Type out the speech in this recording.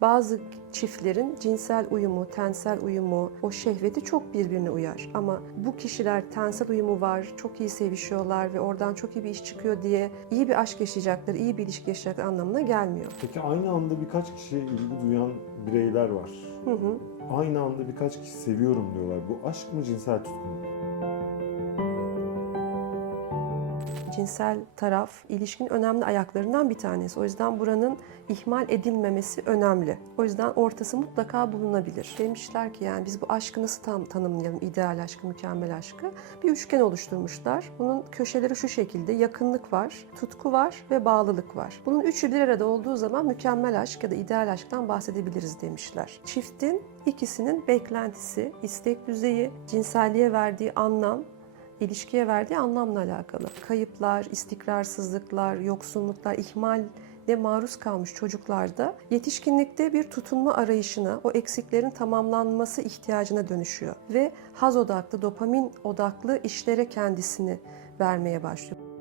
Bazı çiftlerin cinsel uyumu, tensel uyumu, o şehveti çok birbirine uyar. Ama bu kişiler tensel uyumu var, çok iyi sevişiyorlar ve oradan çok iyi bir iş çıkıyor diye iyi bir aşk yaşayacakları, iyi bir ilişki yaşayacakları anlamına gelmiyor. Peki aynı anda birkaç kişiye ilgi duyan bireyler var. Hı hı. Aynı anda birkaç kişi seviyorum diyorlar. Bu aşk mı cinsel tutku mu? Cinsel taraf ilişkinin önemli ayaklarından bir tanesi. O yüzden buranın ihmal edilmemesi önemli. O yüzden ortası mutlaka bulunabilir. Demişler ki yani biz bu aşkı nasıl tam tanımlayalım? İdeal aşkı, mükemmel aşkı. Bir üçgen oluşturmuşlar. Bunun köşeleri şu şekilde. Yakınlık var, tutku var ve bağlılık var. Bunun üçü bir arada olduğu zaman mükemmel aşk ya da ideal aşktan bahsedebiliriz demişler. Çiftin ikisinin beklentisi, istek düzeyi, cinselliğe verdiği anlam ilişkiye verdiği anlamla alakalı. Kayıplar, istikrarsızlıklar, yoksunluklar, ihmalle maruz kalmış çocuklarda yetişkinlikte bir tutunma arayışına, o eksiklerin tamamlanması ihtiyacına dönüşüyor ve haz odaklı, dopamin odaklı işlere kendisini vermeye başlıyor.